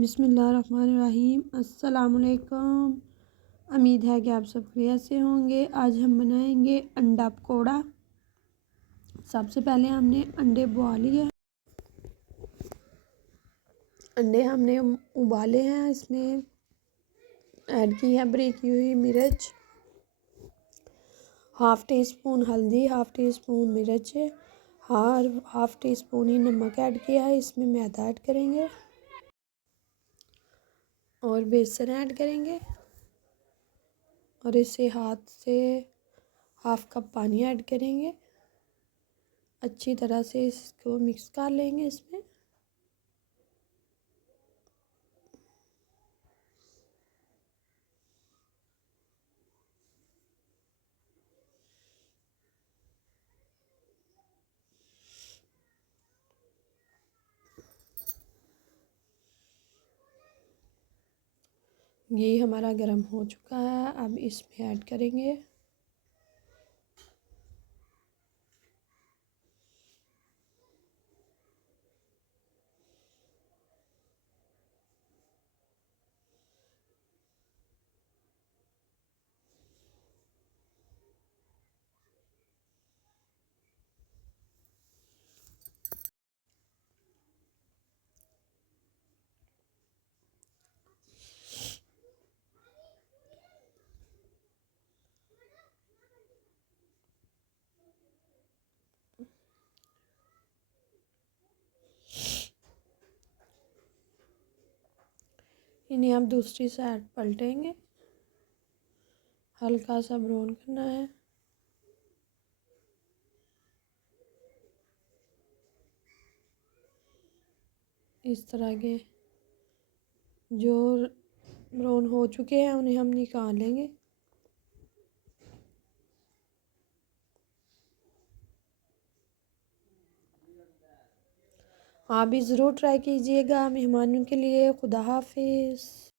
बिस्मिल्लाहिर्रहमानिर्रहीम। अस्सलामुअलैकुम। उम्मीद है कि आप सब खैरियत से होंगे। आज हम बनाएंगे अंडा पकौड़ा। सबसे पहले हमने अंडे बुआ लिए। अंडे हमने उबाले हैं। इसमें ऐड की है ब्रेक की हुई मिर्च, हाफ़ टी स्पून हल्दी, हाफ़ टी स्पून मिर्च, हाफ़ टी स्पून ही नमक ऐड किया है। इसमें मैदा ऐड करेंगे और बेसन ऐड करेंगे और इसे हाथ से हाफ़ कप पानी ऐड करेंगे। अच्छी तरह से इसको मिक्स कर लेंगे। इसमें ये हमारा गर्म हो चुका है। अब इसमें ऐड करेंगे इन्हें अब दूसरी साइड पलटेंगे। हल्का सा ब्राउन करना है। इस तरह के जो ब्राउन हो चुके हैं उन्हें हम निकाल लेंगे। आप भी ज़रूर ट्राई कीजिएगा। मेहमानों के लिए खुदा हाफिज़।